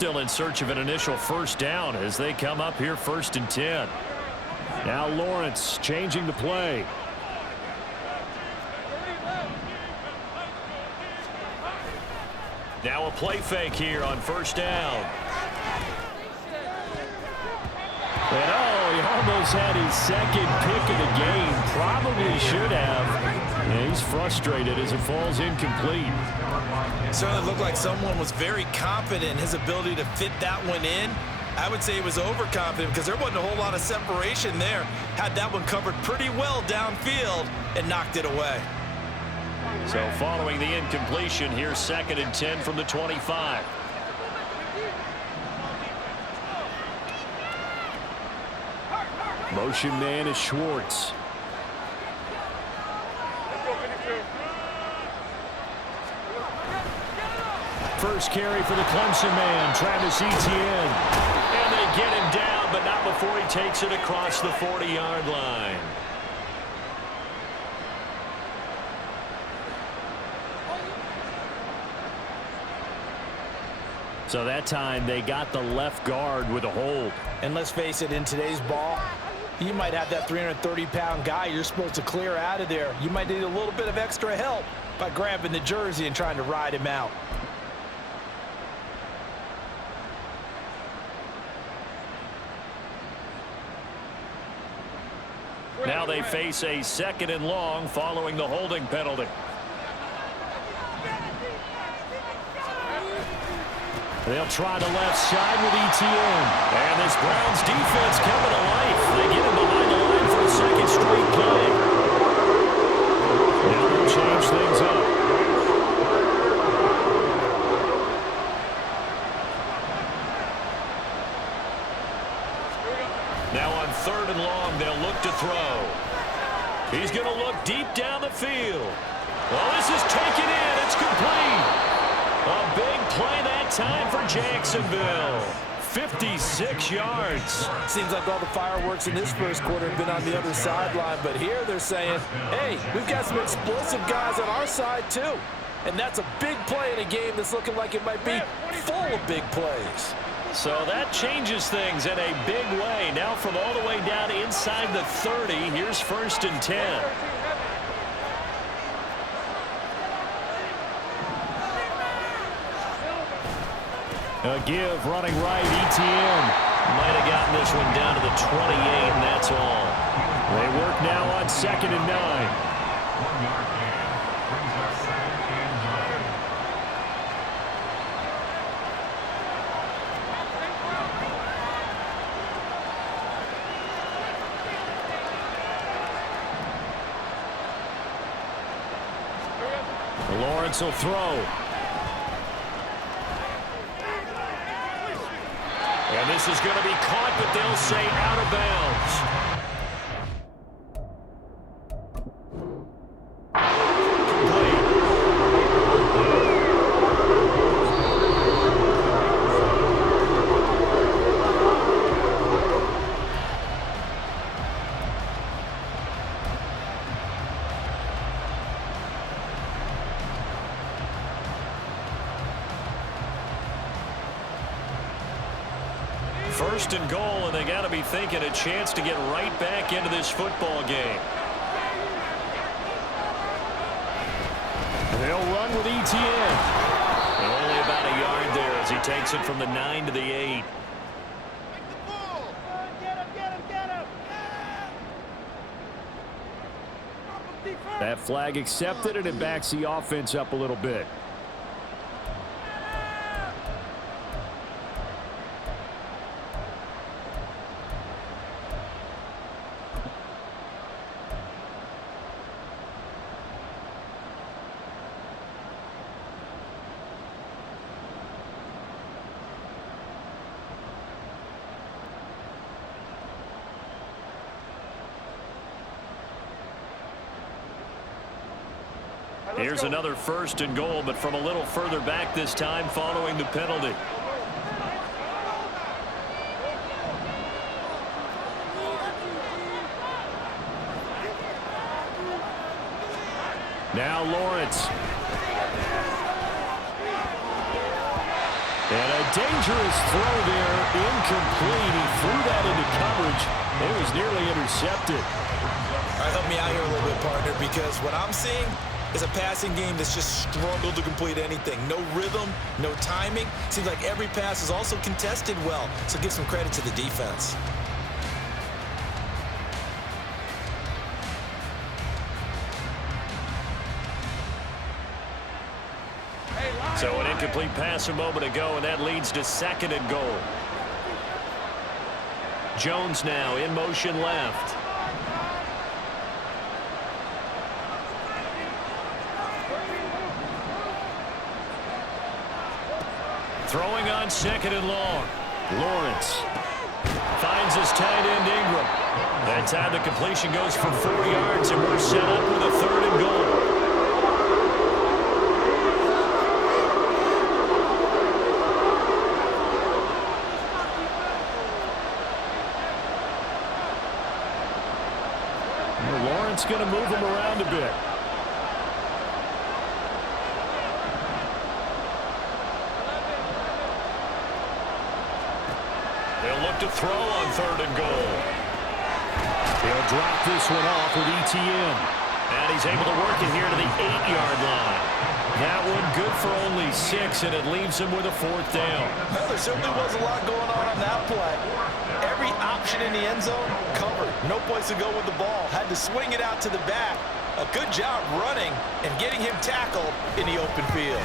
Still in search of an initial first down as they come up here 1st and 10. Now Lawrence changing the play. Now a play fake here on 1st down. And he almost had his 2nd pick of the game. Probably should have. And he's frustrated as it falls incomplete. It certainly looked like someone was very confident in his ability to fit that one in. I would say he was overconfident because there wasn't a whole lot of separation there. Had that one covered pretty well downfield and knocked it away. So following the incompletion, here's 2nd and 10 from the 25. Motion man is Schwartz. First carry for the Clemson man, Travis Etienne. And they get him down, but not before he takes it across the 40-yard line. So that time they got the left guard with a hold. And let's face it, in today's ball, you might have that 330-pound guy you're supposed to clear out of there. You might need a little bit of extra help by grabbing the jersey and trying to ride him out. Now they face a 2nd and long following the holding penalty. They'll try the left side with Etienne. And this Browns defense coming to life. They get him behind the line for a 2nd straight play. Now they'll change things up. Now on 3rd and long, they'll look to throw. He's going to look deep down the field. Well, this is taken in. It's complete. A big play that time for Jacksonville. 56 yards. Seems like all the fireworks in this first quarter have been on the other sideline, but here they're saying, hey, we've got some explosive guys on our side too. And that's a big play in a game that's looking like it might be full of big plays. So that changes things in a big way. Now from all the way down inside the 30, here's 1st and 10. A give running right, Etienne. Might have gotten this one down to the 28, and that's all. They work now on 2nd and 9. Lawrence will throw. And this is going to be caught, but they'll say out of bounds. First and goal, and they got to be thinking a chance to get right back into this football game. They'll run with Etienne. And only about a yard there as he takes it from the 9 to the 8. That flag accepted, and it backs the offense up a little bit. Here's another first and goal, but from a little further back this time following the penalty. Now Lawrence. And a dangerous throw there, incomplete. He threw that into coverage. It was nearly intercepted. All right, help me out here a little bit, partner, because what I'm seeing is a passing game that's just struggled to complete anything. No rhythm, no timing. Seems like every pass is also contested well, so give some credit to the defense. So an incomplete pass a moment ago, and that leads to 2nd and goal. Jones now in motion left. Throwing on 2nd and long. Lawrence finds his tight end Ingram. That time the completion goes for 4 yards, and we're set up with a 3rd and goal. Lawrence going to move him around a bit. They'll look to throw on 3rd and goal. He'll drop this one off with ETN. And he's able to work it here to the 8-yard line. That one good for only 6, and it leaves him with a 4th down. Well, there certainly was a lot going on that play. Every option in the end zone covered. No place to go with the ball. Had to swing it out to the back. A good job running and getting him tackled in the open field.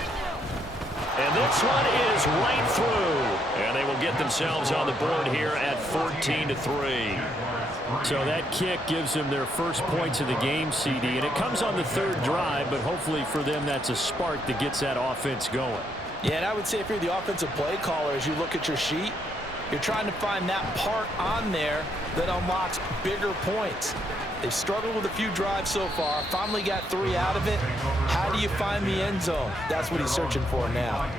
And this one is right through. And they will get themselves on the board here at 14-3. So that kick gives them their first points of the game, CD. And it comes on the 3rd drive, but hopefully for them that's a spark that gets that offense going. Yeah, and I would say if you're the offensive play caller, as you look at your sheet, you're trying to find that part on there that unlocks bigger points. They've struggled with a few drives so far. Finally got 3 out of it. How do you find the end zone? That's what he's searching for now.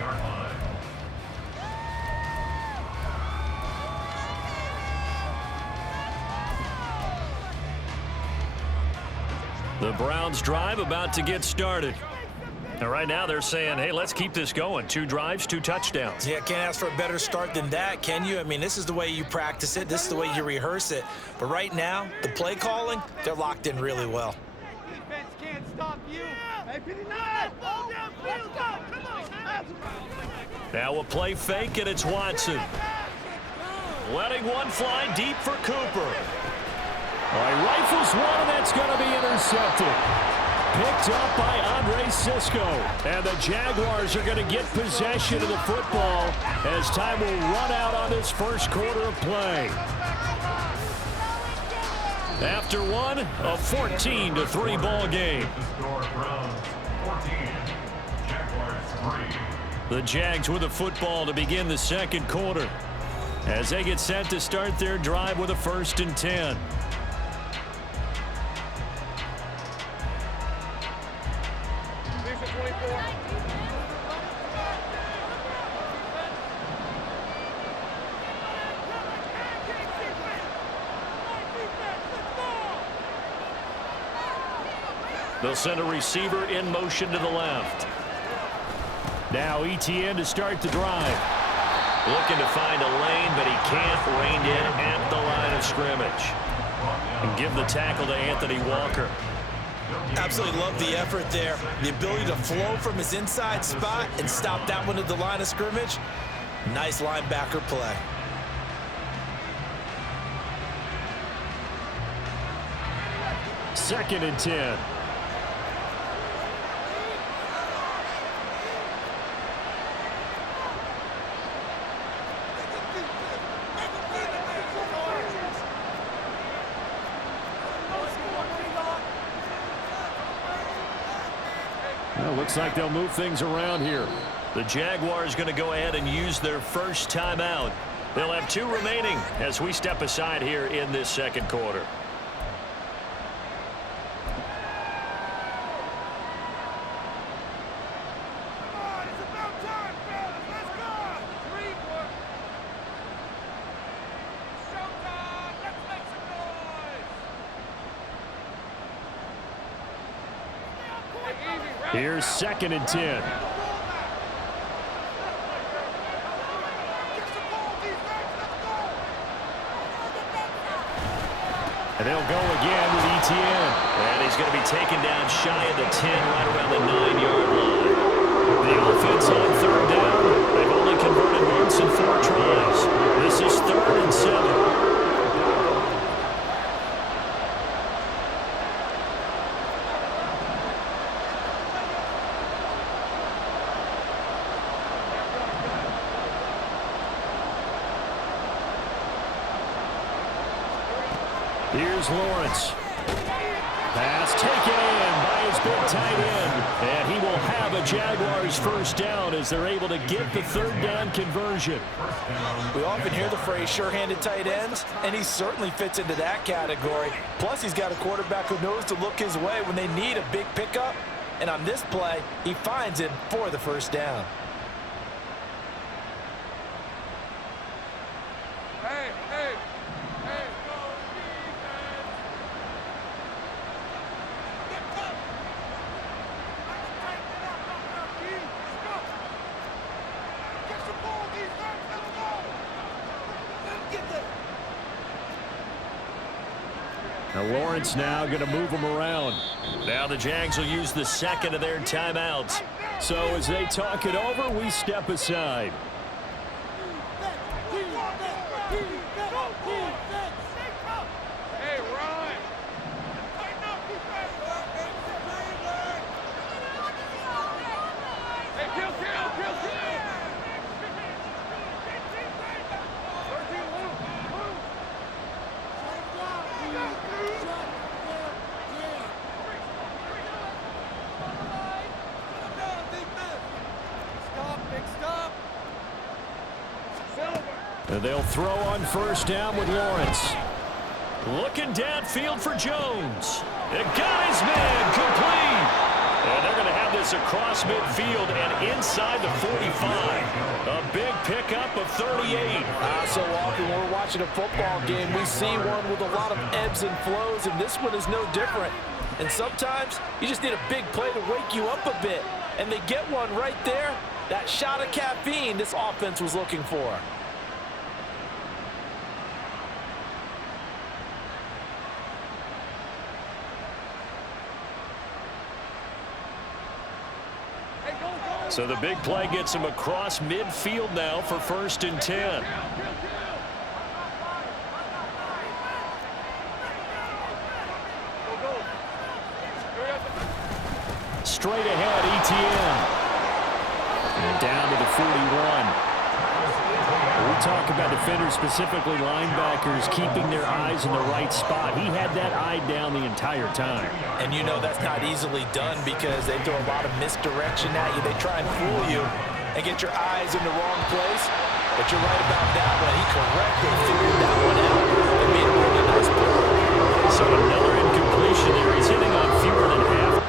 The Browns drive about to get started. And right now they're saying, hey, let's keep this going. 2 drives, 2 touchdowns. Yeah, can't ask for a better start than that, can you? I mean, this is the way you practice it. This is the way you rehearse it. But right now, the play calling, they're locked in really well. Defense can't stop you. Now a play fake, and it's Watson. Letting one fly deep for Cooper. Well, he rifles one, and that's going to be intercepted. Picked up by Andre Cisco. And the Jaguars are going to get possession of the football as time will run out on this first quarter of play. After one, a 14-3 ball game. The Jags with the football to begin the 2nd quarter as they get set to start their drive with a 1st and 10. They'll send a receiver in motion to the left. Now ETN to start the drive. Looking to find a lane, but he can't. Reined in at the line of scrimmage. And give the tackle to Anthony Walker. Absolutely love the effort there. The ability to flow from his inside spot and stop that one at the line of scrimmage. Nice linebacker play. Second and 10. Well, looks like they'll move things around here. The Jaguars going to go ahead and use their first timeout. They'll have 2 remaining as we step aside here in this 2nd quarter. Here's 2nd and 10. And they'll go again with Etienne. And he's going to be taken down shy of the 10, right around the 9-yard line. The offense on third down, they've only converted once in 4 tries. This is 3rd and 7. Here's Lawrence. Pass taken in by his big tight end. And he will have a Jaguars first down as they're able to get the 3rd down conversion. We often hear the phrase sure-handed tight ends, and he certainly fits into that category. Plus, he's got a quarterback who knows to look his way when they need a big pickup. And on this play, he finds him for the first down. Now Lawrence now going to move him around. Now the Jags will use the 2nd of their timeouts. So as they talk it over, we step aside. Hey, Ron. Hey, kill. And they'll throw on first down with Lawrence. Looking downfield for Jones. It got his man complete. And they're going to have this across midfield and inside the 45. A big pickup of 38. So often when we're watching a football game, we see one with a lot of ebbs and flows, and this one is no different. And sometimes you just need a big play to wake you up a bit. And they get one right there. That shot of caffeine this offense was looking for. So the big play gets him across midfield now for 1st and 10. Straight ahead, Etienne. And down to the 41. We talk about defenders, specifically linebackers, keeping their eyes in the right spot. He had that eye down the entire time. And you know that's not easily done because they throw a lot of misdirection at you. They try and fool you and get your eyes in the wrong place. But you're right about that one. He correctly figured that one out and made a really nice play. So another incompletion there. He's hitting on fewer than half.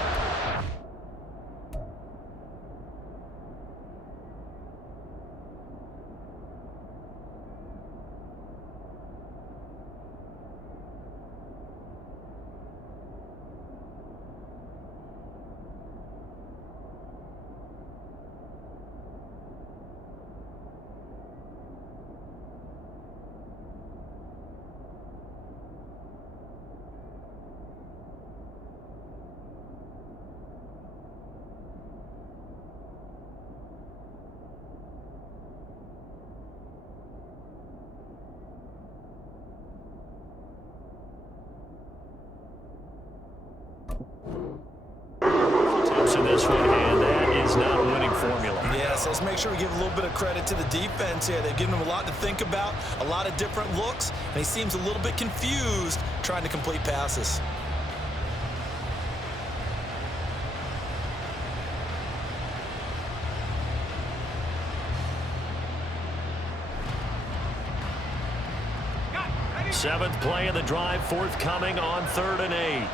In this one, and that is not a winning formula. Yes, let's make sure we give a little bit of credit to the defense here. They've given him a lot to think about, a lot of different looks, and he seems a little bit confused trying to complete passes. Seventh play of the drive, forthcoming on 3rd and 8.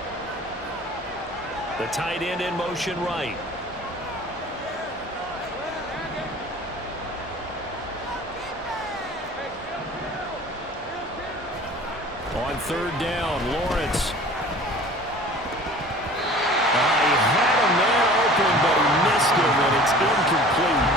The tight end in motion right. On 3rd down, Lawrence. He had a man open, but he missed him, and it's incomplete.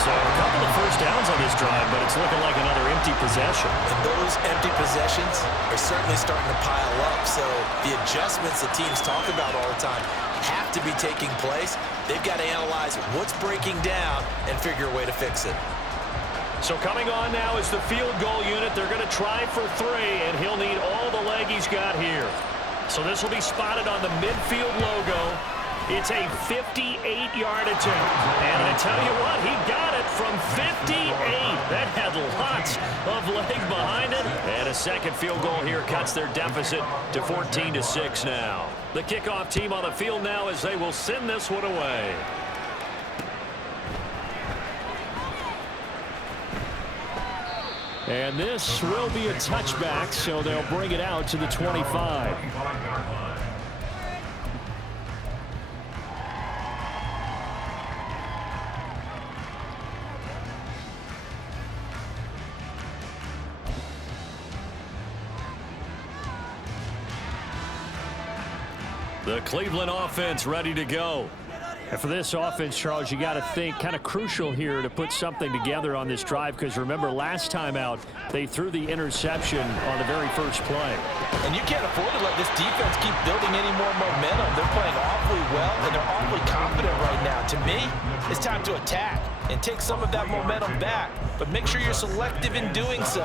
So a couple of first downs on this drive, but it's looking like another empty possession. And those empty possessions are certainly starting to pile up. So the adjustments that teams talk about all the time have to be taking place. They've got to analyze what's breaking down and figure a way to fix it. So coming on now is the field goal unit. They're going to try for 3, and he'll need all the leg he's got here. So this will be spotted on the midfield logo. It's a 58-yard attempt. And I tell you what, he got it from 58. That had lots of leg behind it. And a second field goal here cuts their deficit to 14-6 now. The kickoff team on the field now as they will send this one away. And this will be a touchback, so they'll bring it out to the 25. The Cleveland offense ready to go. And for this offense, Charles, you got to think kind of crucial here to put something together on this drive, because remember last time out they threw the interception on the very first play. And you can't afford to let this defense keep building any more momentum. They're playing awfully well and they're awfully confident right now. To me, it's time to attack and take some of that momentum back, but make sure you're selective in doing so.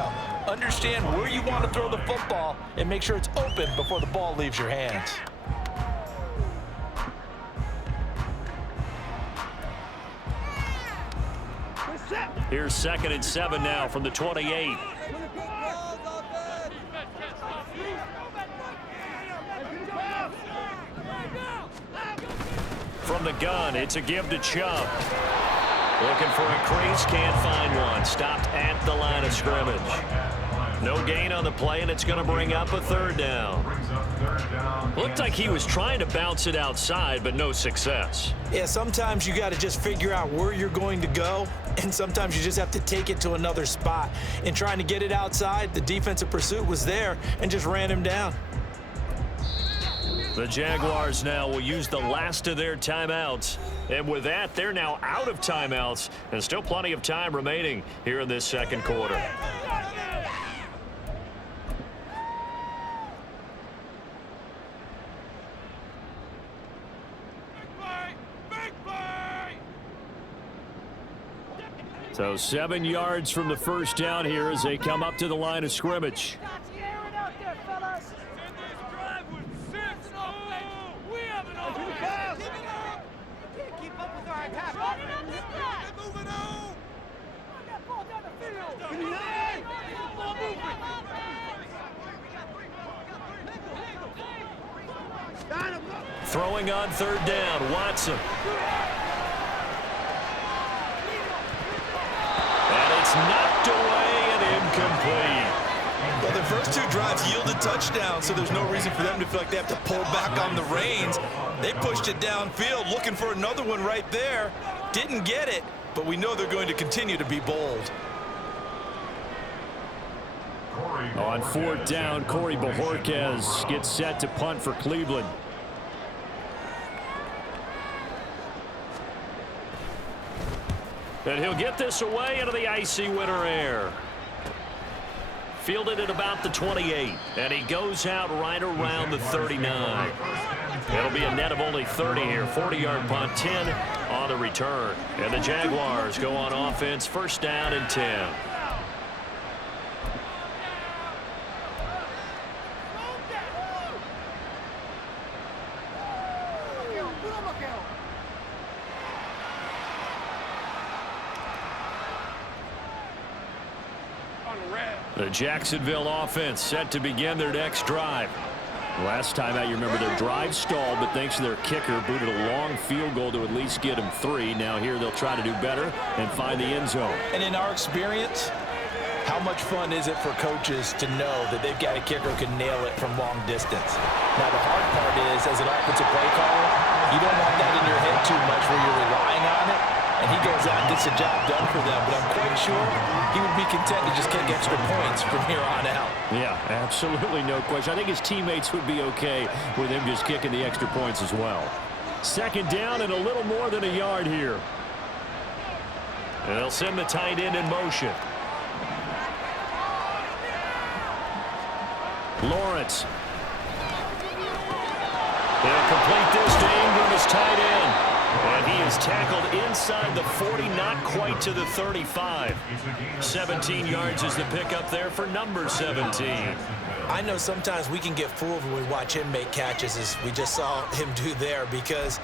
Understand where you want to throw the football and make sure it's open before the ball leaves your hands. Here's 2nd and 7 now from the 28. From the gun, it's a give to Chubb. Looking for a crease, can't find one. Stopped at the line of scrimmage. No gain on the play, and it's going to bring up a 3rd down. Looked like he was trying to bounce it outside, but no success. Yeah, sometimes you got to just figure out where you're going to go, and sometimes you just have to take it to another spot. In trying to get it outside, the defensive pursuit was there and just ran him down. The Jaguars now will use the last of their timeouts. And with that, they're now out of timeouts, and still plenty of time remaining here in this second quarter. So 7 yards from the first down here as they come up to the line of scrimmage. Throwing on 3rd down, Watson. And it's knocked away and incomplete. Well, the first 2 drives yielded touchdowns, so there's no reason for them to feel like they have to pull back on the reins. They pushed it downfield, looking for another one right there. Didn't get it, but we know they're going to continue to be bold. On 4th down, Corey Bojorquez gets set to punt for Cleveland. And he'll get this away into the icy winter air. Fielded at about the 28. And he goes out right around the 39. It'll be a net of only 30 here. 40-yard punt, 10 on the return. And the Jaguars go on offense, 1st down and 10. The Jacksonville offense set to begin their next drive. Last time out, you remember their drive stalled, but thanks to their kicker, booted a long field goal to at least get them 3. Now here they'll try to do better and find the end zone. And in our experience, how much fun is it for coaches to know that they've got a kicker who can nail it from long distance? Now the hard part is, as an offensive play caller, you don't want that in your head too much where you're relying on it. And he goes out and gets the job done for them. But I'm quite sure he would be content to just kick extra points from here on out. Yeah, absolutely no question. I think his teammates would be okay with him just kicking the extra points as well. 2nd down and a little more than a yard here. And they'll send the tight end in motion. Lawrence. They'll complete this to Ingram as tight end. And he is tackled inside the 40, not quite to the 35. 17 yards is the pickup there for number 17. I know sometimes we can get fooled when we watch him make catches, as we just saw him do there, because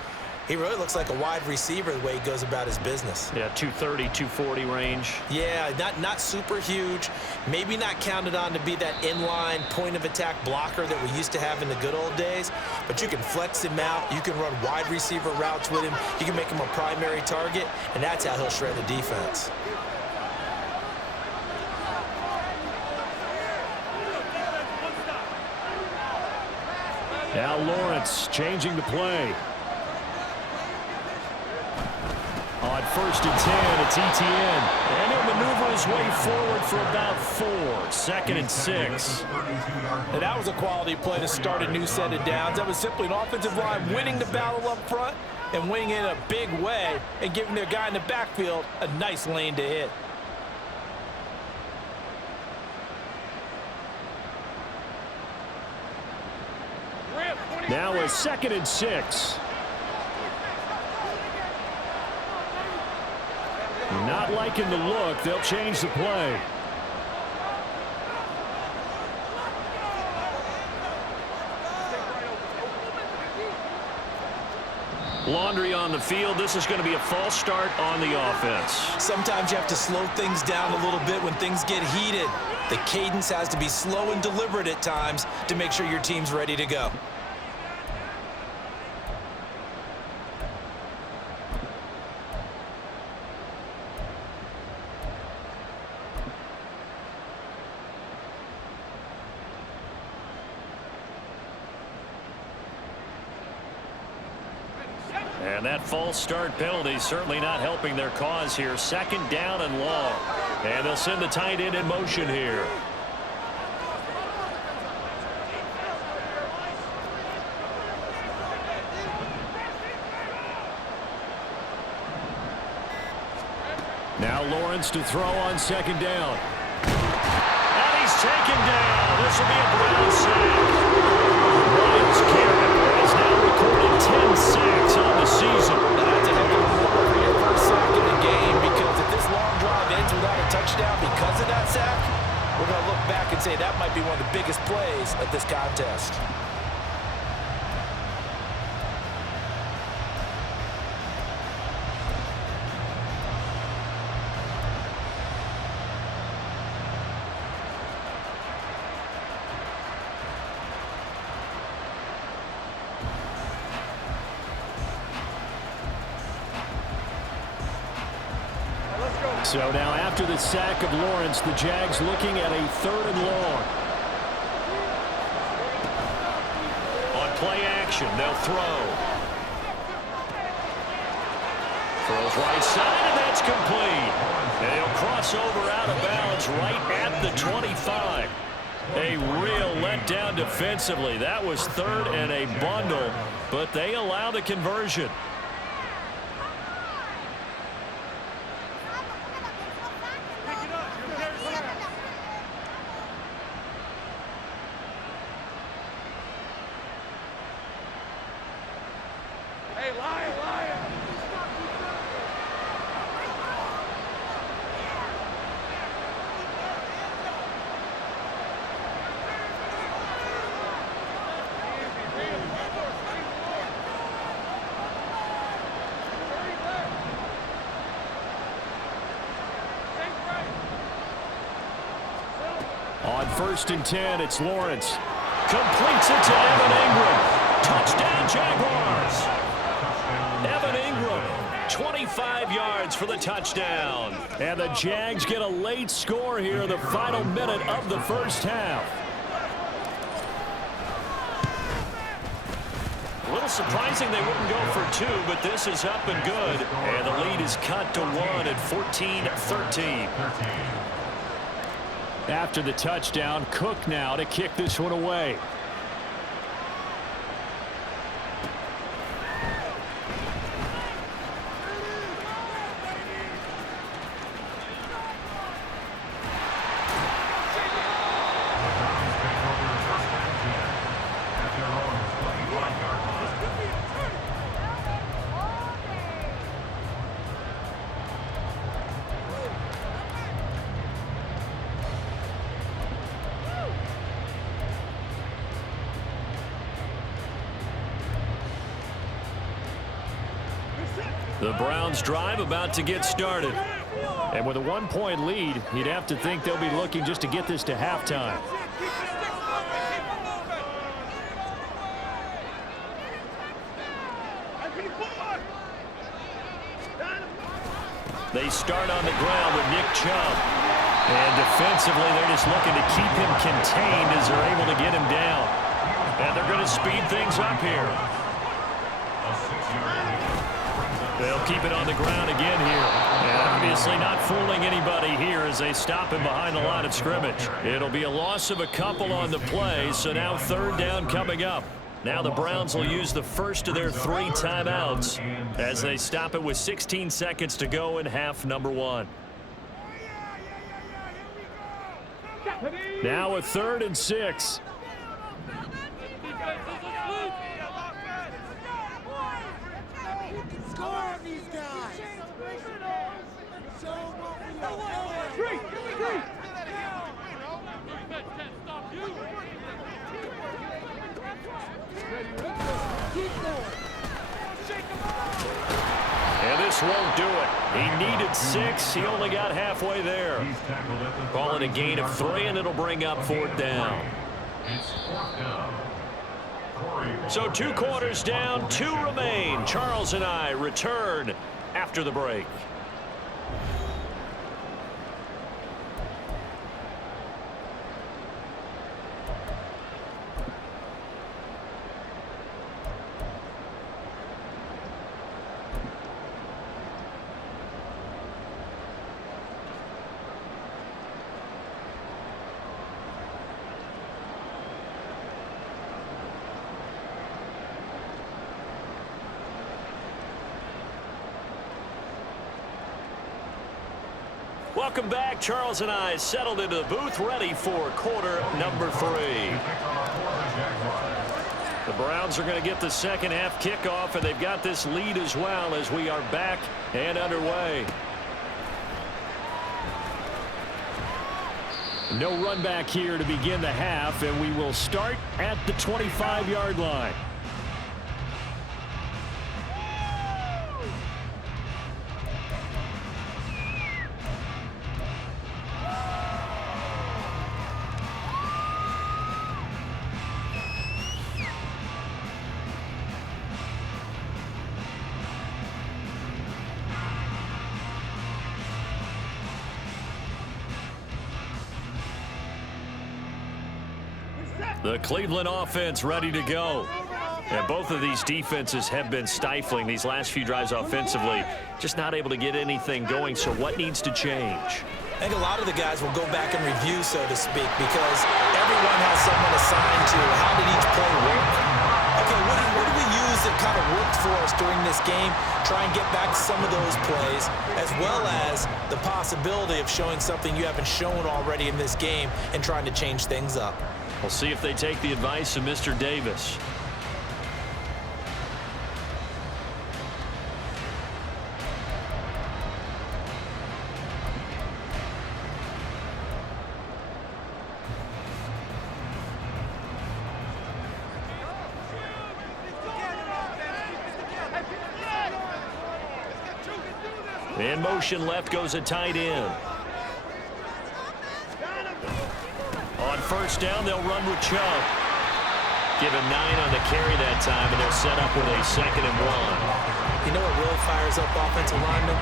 he really looks like a wide receiver the way he goes about his business. Yeah, 230, 240 range. Yeah, not super huge. Maybe not counted on to be that inline point-of-attack blocker that we used to have in the good old days. But you can flex him out. You can run wide receiver routes with him. You can make him a primary target, and that's how he'll shred the defense. Now Lawrence changing the play. On 1st and 10, it's ETN. And he'll maneuver his way forward for about 4. 2nd and 6. And that was a quality play to start a new set of downs. That was simply an offensive line winning the battle up front and winning it in a big way and giving their guy in the backfield a nice lane to hit. Now a 2nd and 6. Not liking the look. They'll change the play. Laundry on the field. This is going to be a false start on the offense. Sometimes you have to slow things down a little bit when things get heated. The cadence has to be slow and deliberate at times to make sure your team's ready to go. And that false start penalty certainly not helping their cause here. 2nd down and long. And they'll send the tight end in motion here. Now Lawrence to throw on 2nd down. And he's taken down. This will be a Brown sack. Miles Garrett has now recorded 10 sacks on the season. That's a heck of a number for your first sack in the game, because if this long drive ends without a touchdown because of that sack, we're going to look back and say that might be one of the biggest plays of this contest. So now after the sack of Lawrence, the Jags looking at a 3rd and long. On play action, they'll throw. Throws right side, and that's complete. And he'll cross over out of bounds right at the 25. A real letdown defensively. That was 3rd and a bundle, but they allow the conversion. On 1st and 10, it's Lawrence. Completes it to Evan Ingram. Touchdown, Jaguars. Evan Ingram, 25 yards for the touchdown. And the Jags get a late score here in the final minute of the first half. A little surprising they wouldn't go for 2, but this is up and good. And the lead is cut to 1 at 14-13. After the touchdown, Cook now to kick this one away. The Browns drive about to get started. And with a 1-point lead, you'd have to think they'll be looking just to get this to halftime. They start on the ground with Nick Chubb. And defensively, they're just looking to keep him contained as they're able to get him down. And they're going to speed things up here. They'll keep it on the ground again here. And obviously not fooling anybody here as they stop him behind the line of scrimmage. It'll be a loss of a couple on the play, so now third down coming up. Now the Browns will use the first of their 3 timeouts as they stop it with 16 seconds to go in half number 1. Now a 3rd and 6. And this won't do it. He needed 6. He only got halfway there. Calling a gain of 3, and it'll bring up 4th down. So 2 quarters down, 2 remain. Charles and I return after the break. Welcome back. Charles and I settled into the booth, ready for quarter number 3. The Browns are going to get the second half kickoff, and they've got this lead as well as we are back and underway. No run back here to begin the half, and we will start at the 25-yard line. The Cleveland offense ready to go. And both of these defenses have been stifling these last few drives offensively. Just not able to get anything going, so what needs to change? I think a lot of the guys will go back and review, so to speak, because everyone has someone assigned to how did each play work. Okay, what do we use that kind of worked for us during this game? Try and get back some of those plays, as well as the possibility of showing something you haven't shown already in this game and trying to change things up. We'll see if they take the advice of Mr. Davis. In motion left goes a tight end. On first down, they'll run with Chubb. Give him 9 on the carry that time, and they'll set up with a 2nd and 1. You know what really fires up offensive linemen?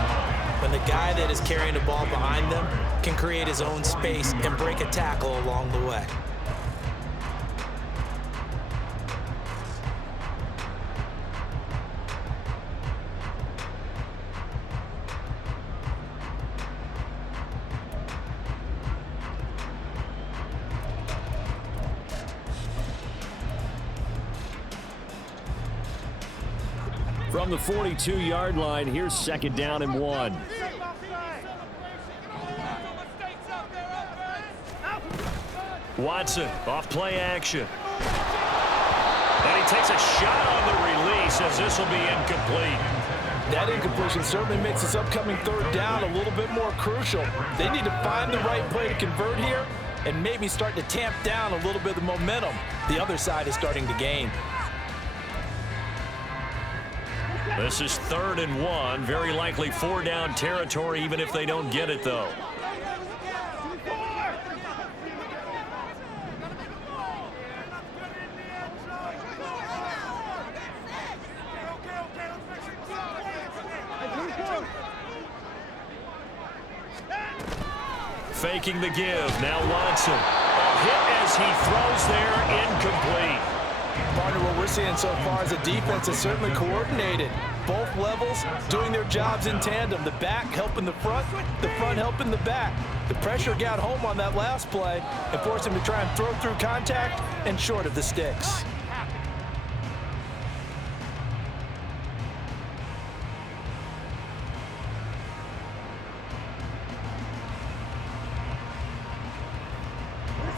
When the guy that is carrying the ball behind them can create his own space and break a tackle along the way. From the 42-yard line, here's 2nd down and 1. Watson off play action. And he takes a shot on the release as this will be incomplete. That incompletion certainly makes this upcoming 3rd down a little bit more crucial. They need to find the right play to convert here and maybe start to tamp down a little bit of the momentum the other side is starting to gain. This is 3rd and 1. Very likely 4-down territory, even if they don't get it, though. Faking the give. Now Watson. A hit as he throws there. Incomplete. Partner, what we're seeing so far is a defense is certainly coordinated. Both levels doing their jobs in tandem. The back helping the front helping the back. The pressure got home on that last play and forced him to try and throw through contact and short of the sticks.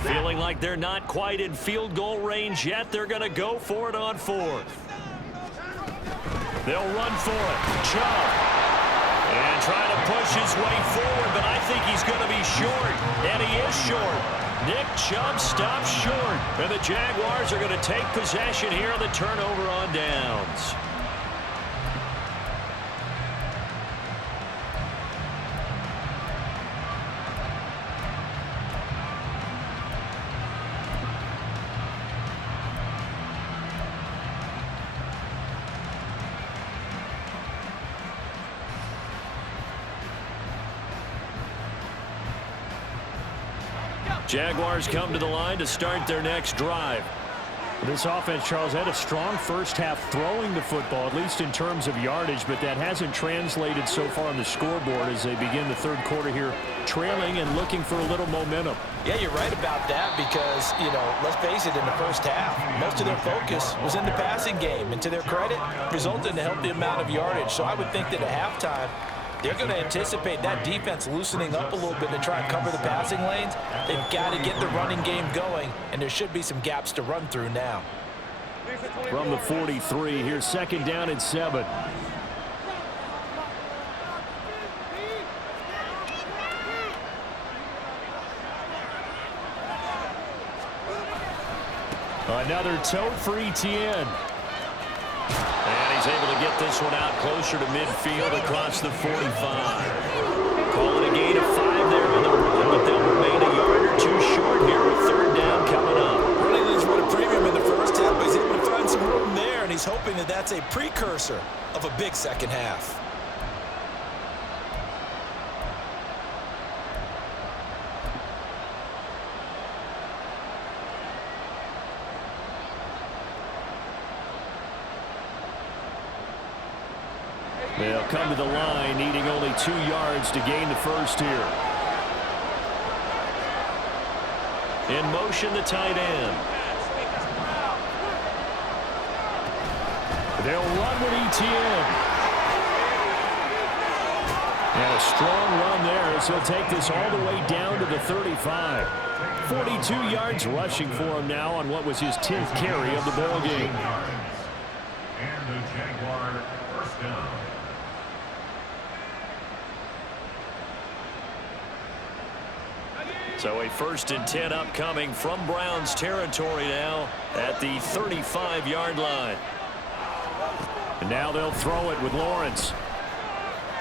Feeling like they're not quite in field goal range yet. They're going to go for it on 4th. They'll run for it. Chubb. And trying to push his way forward, but I think he's going to be short. And he is short. Nick Chubb stops short. And the Jaguars are going to take possession here on the turnover on downs. Jaguars come to the line to start their next drive. This offense, Charles, had a strong first half throwing the football, at least in terms of yardage, but that hasn't translated so far on the scoreboard as they begin the 3rd quarter here, trailing and looking for a little momentum. Yeah, you're right about that because, let's face it, in the first half, most of their focus was in the passing game, and to their credit, resulted in a healthy amount of yardage. So I would think that at halftime, they're going to anticipate that defense loosening up a little bit to try and cover the passing lanes. They've got to get the running game going, and there should be some gaps to run through now. From the 43, here's 2nd down and 7. Another tote for Etienne. And he's able to get this one out closer to midfield across the 45. Call it a gain of 5 there on the run, but they'll remain a yard or 2 short here with 3rd down coming up. Running lanes were at a premium in the first half, but he's able to find some room there, and he's hoping that that's a precursor of a big second half. They'll come to the line, needing only 2 yards to gain the first here. In motion, the tight end. They'll run with Etienne. And a strong run there as he'll take this all the way down to the 35. 42 yards rushing for him now on what was his 10th carry of the ball game. And the Jaguar first down. So a 1st and 10 upcoming from Browns territory now at the 35-yard line. And now they'll throw it with Lawrence.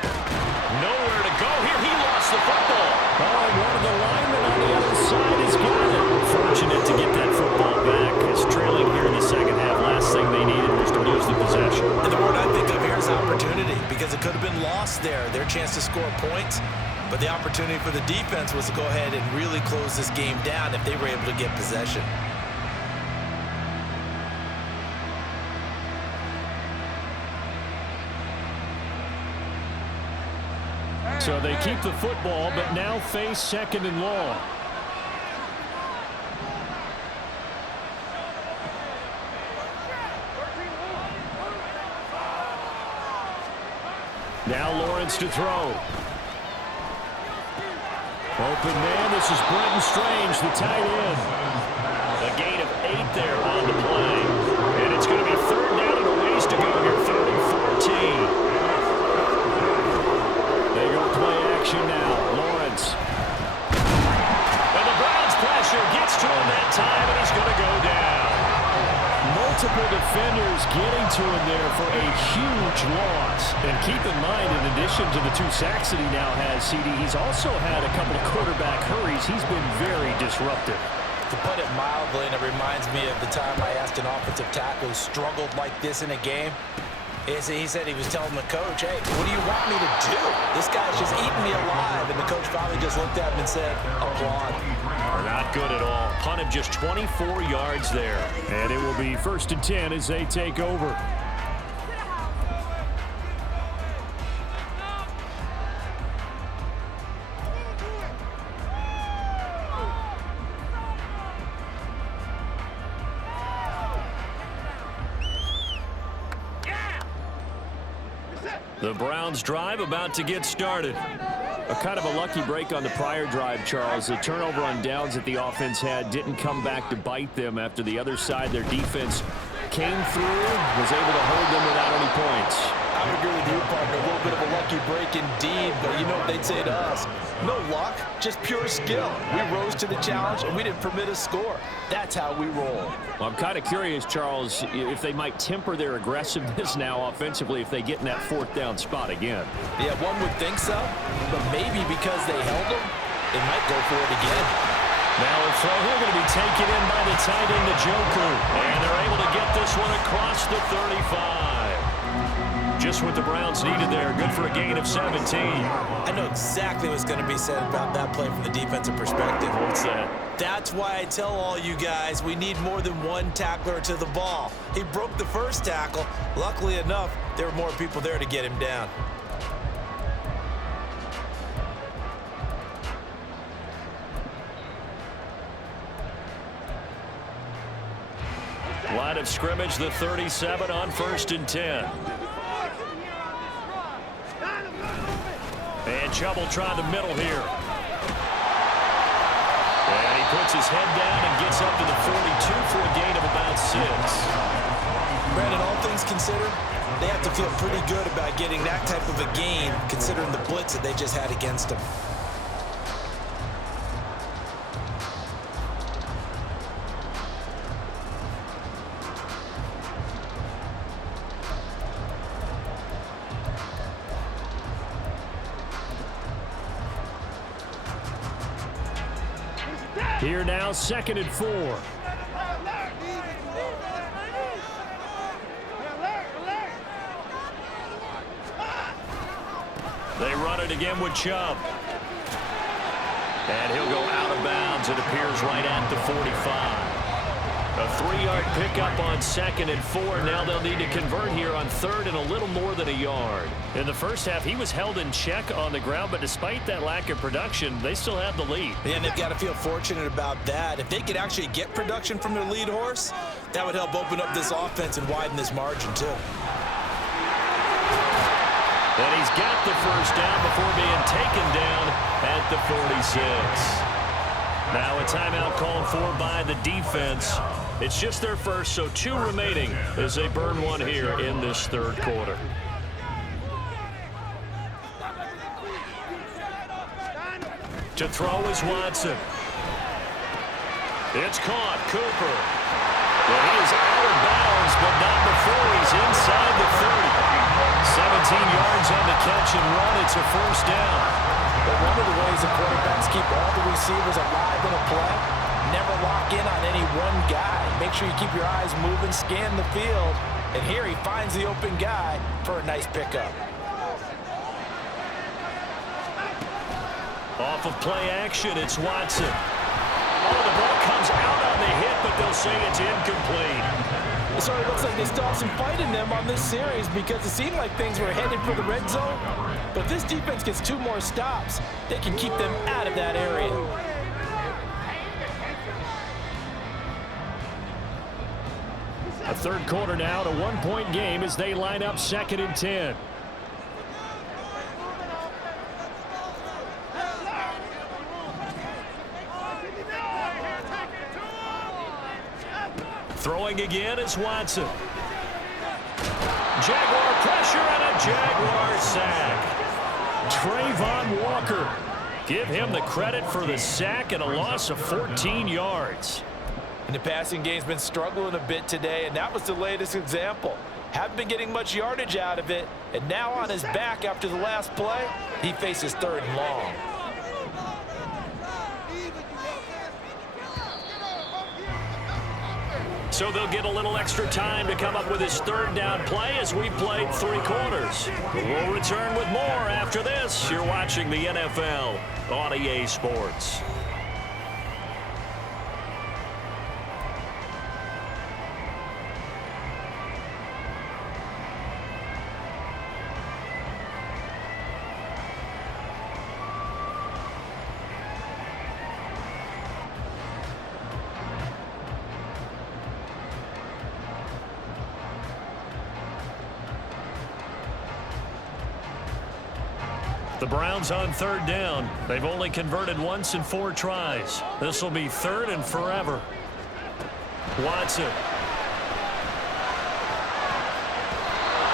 Nowhere to go here. He lost the football. Oh, and one of the linemen on the other side has got it. Fortunate to get that football back as trailing here in the second half. Last thing they needed was to lose the possession. And the word I think of here is opportunity, because it could have been lost there. Their chance to score points. But the opportunity for the defense was to go ahead and really close this game down if they were able to get possession. So they keep the football, but now face 2nd and long. Now Lawrence to throw. Open man, this is Brenton Strange, the tight end. A gain of 8 there on the play. And it's going to be 3rd down and a ways to go here, 3rd and 14. They go play action now. Lawrence. And the Browns pressure gets to him that time, and he's going to go down. Multiple defenders getting to him there for a huge loss. And keep in mind, in addition to the 2 sacks that he now has, CD, he's also had a couple of quarterback hurries. He's been very disruptive. To put it mildly, and it reminds me of the time I asked an offensive tackle who struggled like this in a game. He said he was telling the coach, hey, what do you want me to do? This guy's just eating me alive. And the coach finally just looked at him and said, applaud. Not good at all. Punt of just 24 yards there. And it will be 1st and 10 as they take over. The Browns drive about to get started. A kind of a lucky break on the prior drive, Charles. The turnover on downs that the offense had didn't come back to bite them after the other side. Their defense came through, was able to hold them without any points. I would agree with you, partner. A little bit of a lucky break indeed, but you know what they'd say to us? No luck, just pure skill. We rose to the challenge, and we didn't permit a score. That's how we roll. Well, I'm kind of curious, Charles, if they might temper their aggressiveness now offensively if they get in that 4th down spot again. Yeah, one would think so, but maybe because they held them, they might go for it again. Now a throw here going to be taken in by the tight end, the Joker. And they're able to get this one across the 35. Just what the Browns needed there. Good for a gain of 17. I know exactly what's going to be said about that play from the defensive perspective. What's that? That's why I tell all you guys we need more than one tackler to the ball. He broke the first tackle. Luckily enough, there were more people there to get him down. Line of scrimmage, the 37 on 1st and 10. And Chubb try the middle here. And he puts his head down and gets up to the 42 for a gain of about 6. Brandon, all things considered, they have to feel pretty good about getting that type of a gain considering the blitz that they just had against them. Here now, 2nd and 4. They run it again with Chubb. And he'll go out of bounds, it appears, right at the 45. A 3-yard pickup on 2nd and 4. Now they'll need to convert here on 3rd and a little more than a yard. In the first half, he was held in check on the ground, but despite that lack of production, they still have the lead. And they've got to feel fortunate about that. If they could actually get production from their lead horse, that would help open up this offense and widen this margin too. And he's got the first down before being taken down at the 46. Now a timeout called for by the defense. It's just their first, so 2 remaining as they burn one here in this 3rd quarter. To throw is Watson. It's caught. Cooper. Well, he is out of bounds, but not before he's inside the 30. 17 yards on the catch and run. It's a 1st down. But one of the ways the quarterbacks keep all the receivers alive in a play, never lock in on any one guy. Make sure you keep your eyes moving, scan the field, and here he finds the open guy for a nice pickup. Off of play action, it's Watson. Oh, the ball comes out on the hit, but they'll say it's incomplete. It sort of looks like they still have some fight in them on this series because it seemed like things were headed for the red zone. But if this defense gets 2 more stops, they can keep them out of that area. A 3rd quarter now, a 1-point game as they line up 2nd and 10. Throwing again is Watson. Jaguar pressure and a Jaguar sack. Trayvon Walker. Give him the credit for the sack and a loss of 14 yards. And the passing game's been struggling a bit today, and that was the latest example. Haven't been getting much yardage out of it, and now on his back after the last play, he faces 3rd and long. So they'll get a little extra time to come up with his 3rd down play as we played 3 quarters. We'll return with more after this. You're watching the NFL on EA Sports. The Browns on 3rd down. They've only converted once in 4 tries. This will be 3rd and forever. Watson.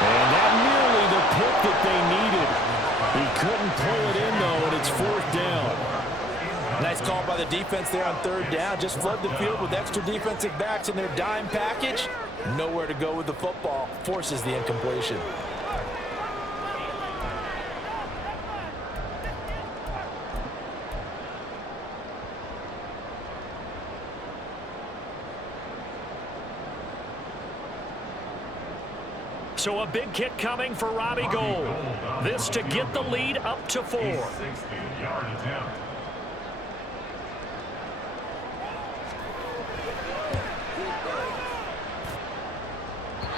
And that nearly the pick that they needed. He couldn't pull it in, though, and it's 4th down. Nice call by the defense there on 3rd down. Just flood the field with extra defensive backs in their dime package. Nowhere to go with the football. Forces the incompletion. So a big kick coming for Robbie Gould. This to get the lead up to 4. 60-yard attempt.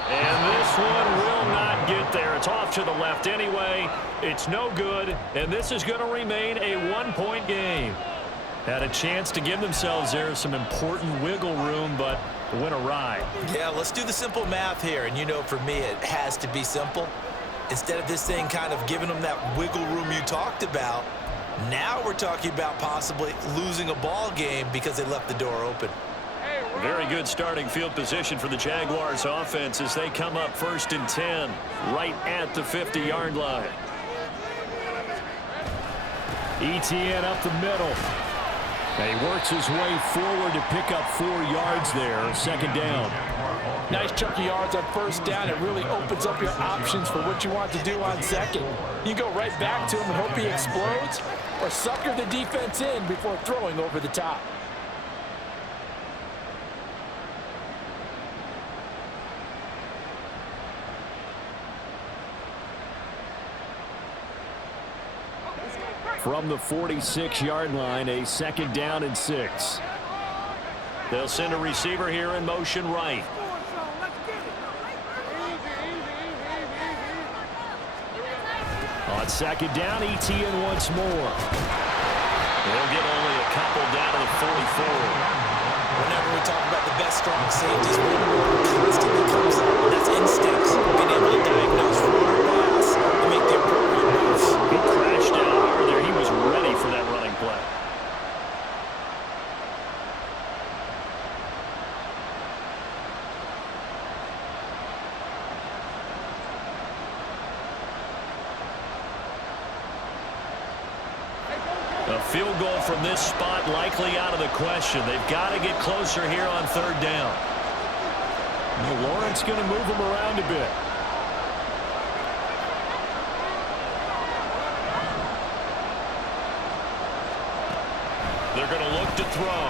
And this one will not get there. It's off to the left anyway. It's no good, and this is going to remain a 1-point game. Had a chance to give themselves there some important wiggle room, but went awry. Yeah, let's do the simple math here. And, you know, for me, it has to be simple. Instead of this thing kind of giving them that wiggle room you talked about, now we're talking about possibly losing a ball game because they left the door open. Very good starting field position for the Jaguars offense as they come up 1st and 10 right at the 50-yard line. ETN up the middle. And he works his way forward to pick up 4 yards there. 2nd down. Nice chunk of yards on 1st down. It really opens up your options for what you want to do on 2nd. You go right back to him and hope he explodes, or sucker the defense in before throwing over the top. From the 46-yard line, a 2nd down and 6. They'll send a receiver here in motion right. On 2nd down, ETN once more. They'll get only a couple down to the 44. Whenever we talk about the best strong safeties, one constantly comes up, and that's instincts. Being able to diagnose run or pass and make the appropriate moves. He crashed down hard there. He was ready for that running play. A field goal from this spot likely out of the question. They've got to get closer here on 3rd down. Well, Lawrence going to move him around a bit. They're going to look to throw.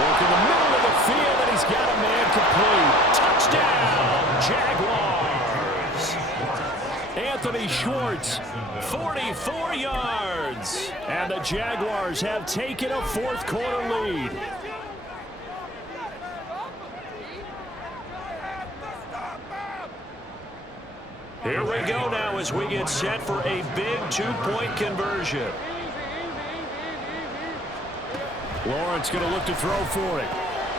Work in the middle of the field, and he's got a man complete. Touchdown, Jaguars. Anthony Schwartz. 44 yards. And the Jaguars have taken a 4th quarter lead. Here we go now as we get set for a big 2-point conversion. Lawrence going to look to throw for it.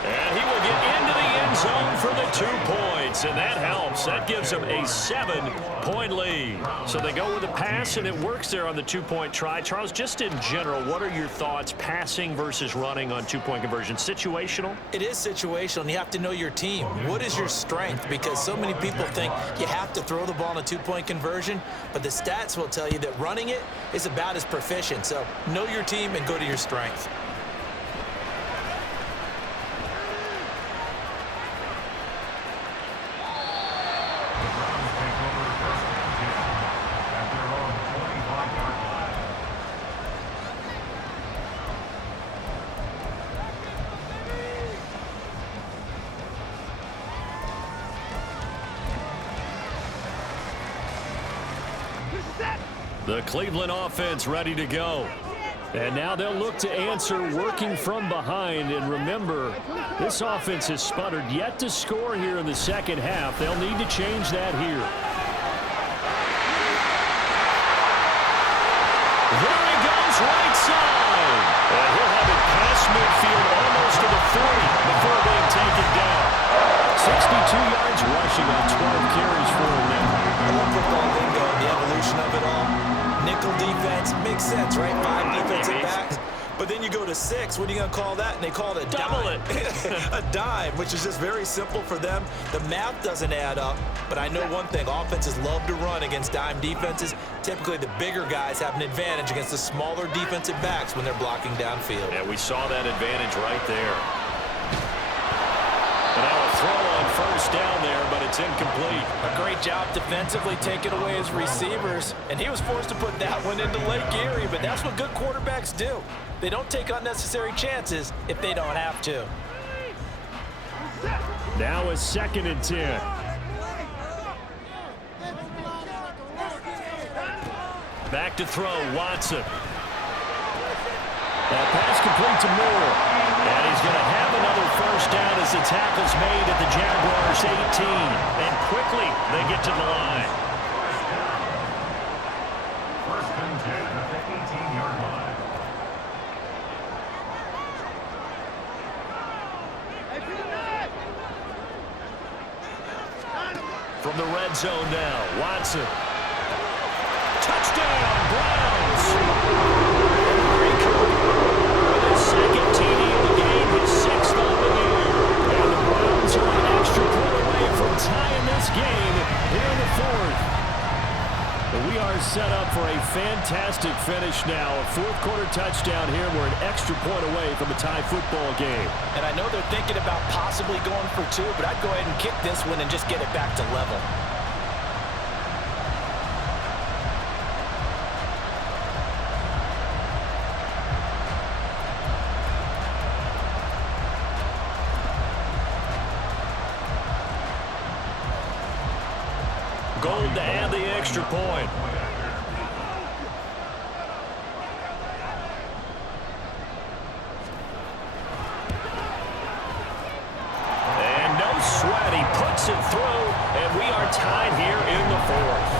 And he will get into the end zone for the 2 points, and that helps. That gives them a 7-point lead. So they go with a pass, and it works there on the 2-point try. Charles, just in general, what are your thoughts passing versus running on 2-point conversion? Situational? It is situational, and you have to know your team. What is your strength? Because so many people think you have to throw the ball in a 2-point conversion, but the stats will tell you that running it is about as proficient. So know your team and go to your strength. The Cleveland offense ready to go. And now they'll look to answer working from behind. And remember, this offense has sputtered yet to score here in the second half. They'll need to change that here. There he goes, right side. And he'll have it past midfield almost to the 40 before being taken down. 62 yards rushing on 12 carries for him now. I love football lingo, the evolution of it all. Nickel defense makes sense, right? 5 defensive backs. But then you go to 6. What are you going to call that? And they call it a Double dime. it. A dime, which is just very simple for them. The math doesn't add up. But I know one thing. Offenses love to run against dime defenses. Typically, the bigger guys have an advantage against the smaller defensive backs when they're blocking downfield. Yeah, we saw that advantage right there. And now a throw on first down there, but it's incomplete. A great job defensively taking away his receivers, and he was forced to put that one into Lake Erie, but that's what good quarterbacks do. They don't take unnecessary chances if they don't have to. Now a 2nd and 10. Back to throw, Watson. That pass complete to Moore. And he's going to have another first down as the tackle's made at the Jaguars' 18. And quickly, they get to the line. First and 10 at the 18-yard line. From the red zone now, Watson. Touchdown, Browns! With his 2nd TD of the game, his 6th on the year. And the Browns are an extra point away from tying this game here in the 4th. But we are set up for a fantastic finish now. A 4th quarter touchdown here. We're an extra point away from a tie football game. And I know they're thinking about possibly going for 2, but I'd go ahead and kick this one and just get it back to level. Gold to add the extra point. And no sweat. He puts it through, and we are tied here in the 4th.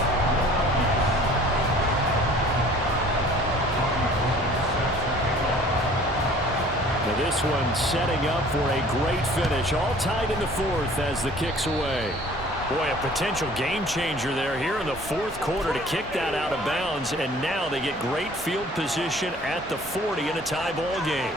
Now this one setting up for a great finish. All tied in the 4th as the kick's away. Boy, a potential game changer there here in the 4th quarter to kick that out of bounds, and now they get great field position at the 40 in a tie ball game.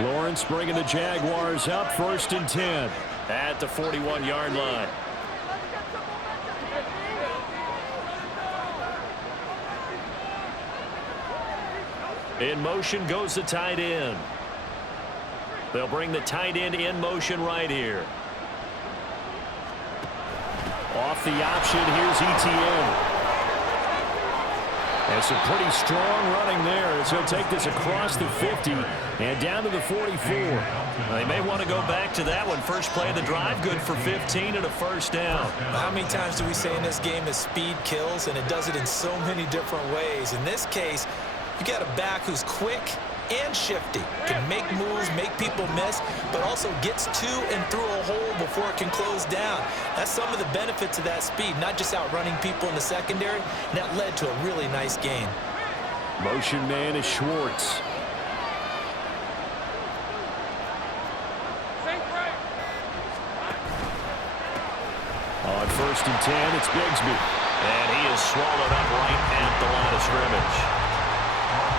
Lawrence bringing the Jaguars up 1st and 10 at the 41-yard line. In motion goes the tight end. They'll bring the tight end in motion right here. Off the option, here's ETN. And some pretty strong running there as he'll take this across the 50 and down to the 44. They may want to go back to that one. First play of the drive, good for 15 and a first down. How many times do we say in this game that speed kills, and it does it in so many different ways? In this case, you got a back who's quick and shifty, can make moves, make people miss, but also gets to and through a hole before it can close down. That's some of the benefits of that speed, not just outrunning people in the secondary, and that led to a really nice gain. Motion man is Schwartz. On 1st and 10, it's Bigsby. And he is swallowed up right at the line of scrimmage.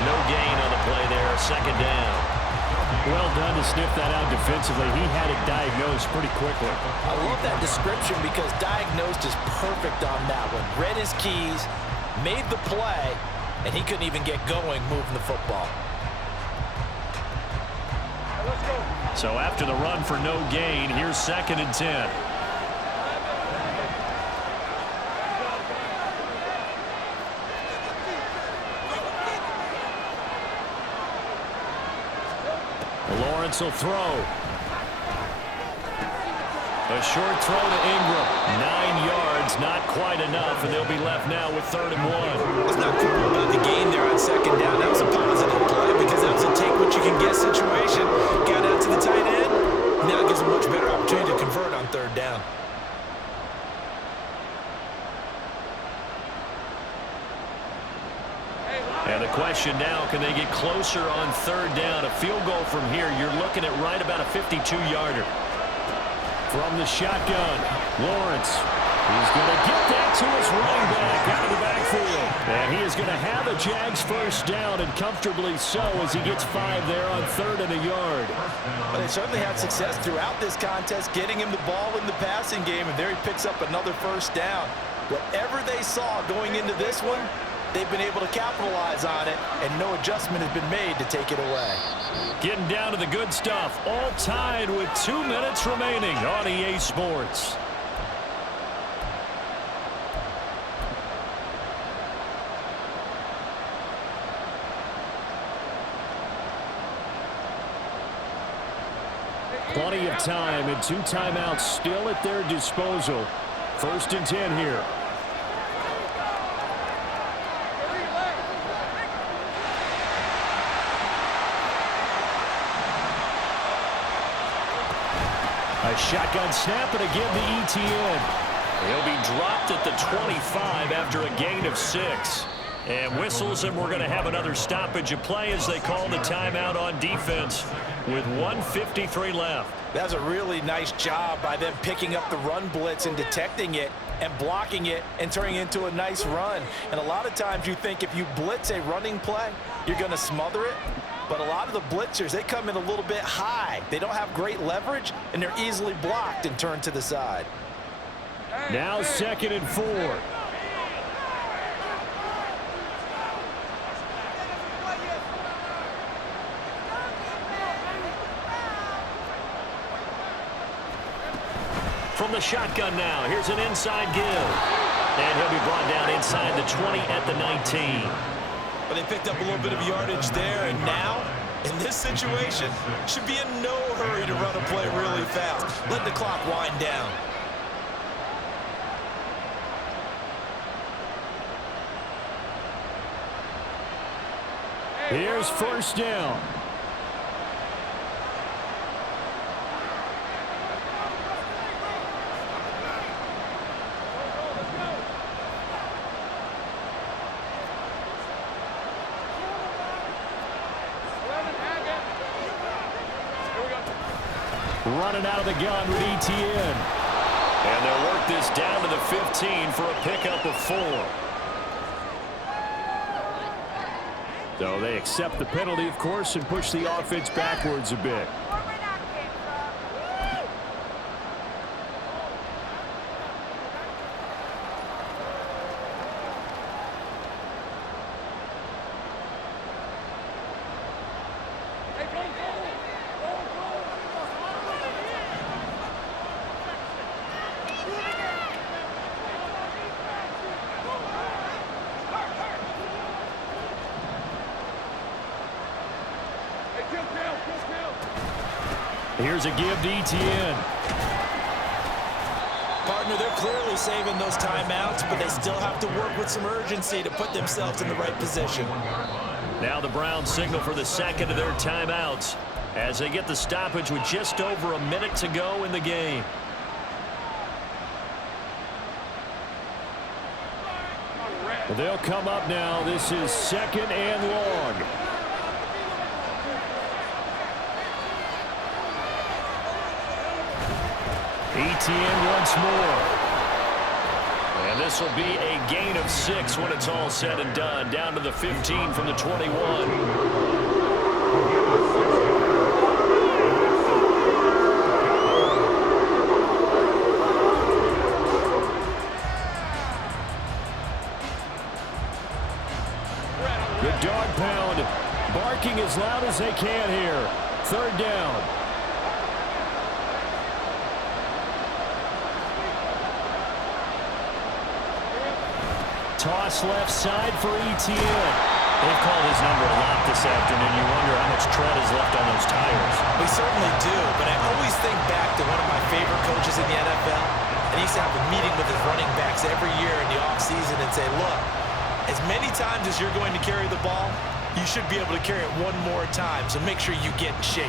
No gain on the play there, 2nd down. Well done to sniff that out defensively. He had it diagnosed pretty quickly. I love that description because diagnosed is perfect on that one. Read his keys, made the play, and he couldn't even get going moving the football. So after the run for no gain, here's 2nd and 10. Lawrence will throw. A short throw to Ingram. 9 yards, not quite enough, and they'll be left now with 3rd and 1. What's not cool about the gain there on 2nd down? That was a positive play because that was a take-what-you-can-get situation. Got out to the tight end. Now it gives them a much better opportunity to convert on 3rd down. And the question now, can they get closer on 3rd down? A field goal from here, you're looking at right about a 52-yarder. From the shotgun, Lawrence. He's going to get that to his running back out of the backfield. And he is going to have a Jags 1st down, and comfortably so, as he gets 5 there on 3rd and a yard. But they certainly had success throughout this contest, getting him the ball in the passing game, and there he picks up another 1st down. Whatever they saw going into this one, they've been able to capitalize on it, and no adjustment has been made to take it away. Getting down to the good stuff, all tied with 2 minutes remaining on EA Sports. Plenty of time and 2 timeouts still at their disposal. 1st and 10 here. A shotgun snap and again to ETN. He'll be dropped at the 25 after a gain of 6. And whistles, and we're going to have another stoppage of play as they call the timeout on defense with 1:53 left. That's a really nice job by them picking up the run blitz and detecting it and blocking it and turning it into a nice run. And a lot of times you think if you blitz a running play, you're going to smother it. But a lot of the blitzers, they come in a little bit high. They don't have great leverage, and they're easily blocked and turned to the side. Now 2nd and 4. From the shotgun now, here's an inside give. And he'll be brought down inside the 20 at the 19. But they picked up a little bit of yardage there, and now, in this situation, should be in no hurry to run a play really fast. Let the clock wind down. Here's 1st down. Running out of the gun with ETN. And they'll work this down to the 15 for a pickup of 4. So they accept the penalty, of course, and push the offense backwards a bit. Here's a give to ETN. Partner, they're clearly saving those timeouts, but they still have to work with some urgency to put themselves in the right position. Now the Browns signal for the 2nd of their timeouts as they get the stoppage with just over a minute to go in the game. They'll come up now. This is 2nd and long. ETN once more. And this will be a gain of 6 when it's all said and done. Down to the 15 from the 21. The dog pound barking as loud as they can here. 3rd down. Toss left side for ETN. They've called his number a lot this afternoon. You wonder how much tread is left on those tires. We certainly do, but I always think back to one of my favorite coaches in the NFL. And he used to have a meeting with his running backs every year in the offseason and say, look, as many times as you're going to carry the ball, you should be able to carry it one more time, so make sure you get in shape.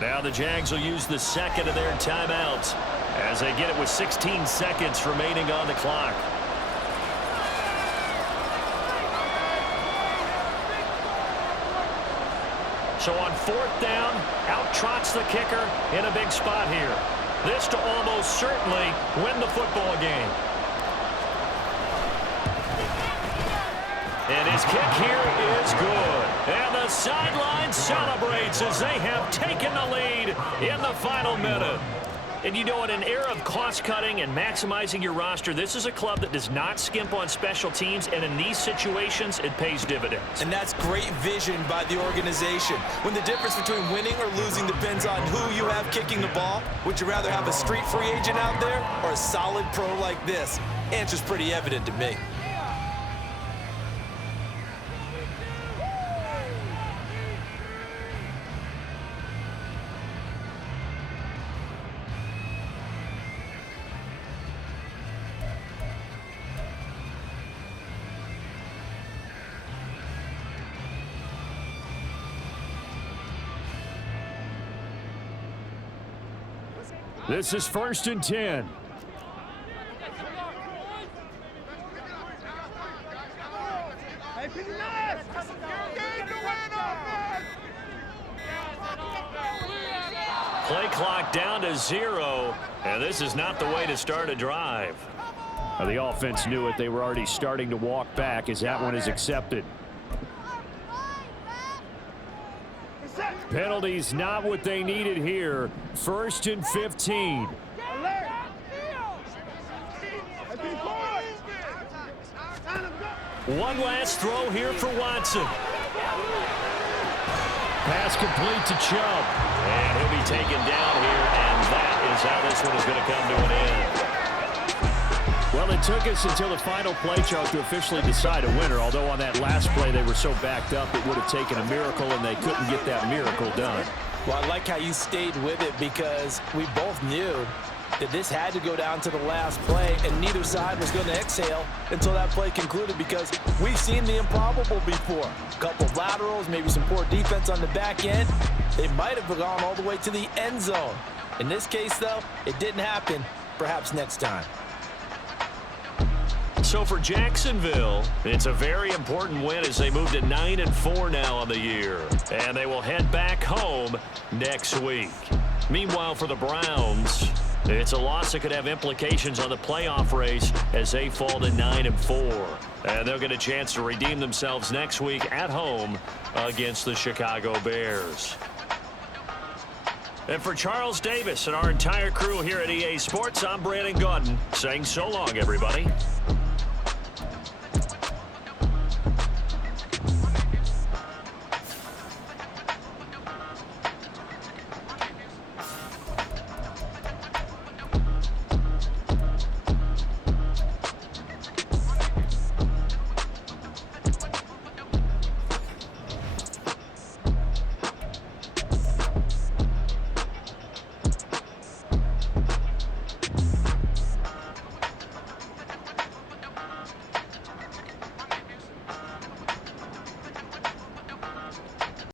Now the Jags will use the second of their timeouts as they get it with 16 seconds remaining on the clock. So on 4th down, out trots the kicker in a big spot here. This to almost certainly win the football game. And his kick here is good. And the sideline celebrates as they have taken the lead in the final minute. And you know, in an era of cost-cutting and maximizing your roster, this is a club that does not skimp on special teams, and in these situations, it pays dividends. And that's great vision by the organization. When the difference between winning or losing depends on who you have kicking the ball, would you rather have a street free agent out there or a solid pro like this? Answer's pretty evident to me. This is 1st and 10. Play clock down to 0, and this is not the way to start a drive. Now, the offense knew it. They were already starting to walk back as that one is accepted. Penalties not what they needed here. 1st and 15. One last throw here for Watson. Pass complete to Chubb. And he'll be taken down here, and that is how this one is going to come to an end. Well, it took us until the final play chart to officially decide a winner, although on that last play they were so backed up it would have taken a miracle, and they couldn't get that miracle done. Well, I like how you stayed with it because we both knew that this had to go down to the last play, and neither side was going to exhale until that play concluded because we've seen the improbable before. A couple of laterals, maybe some poor defense on the back end. They might have gone all the way to the end zone. In this case, though, it didn't happen. Perhaps next time. So for Jacksonville, it's a very important win as they move to 9-4 now on the year. And they will head back home next week. Meanwhile, for the Browns, it's a loss that could have implications on the playoff race as they fall to 9-4. And they'll get a chance to redeem themselves next week at home against the Chicago Bears. And for Charles Davis and our entire crew here at EA Sports, I'm Brandon Gaudin saying so long, everybody.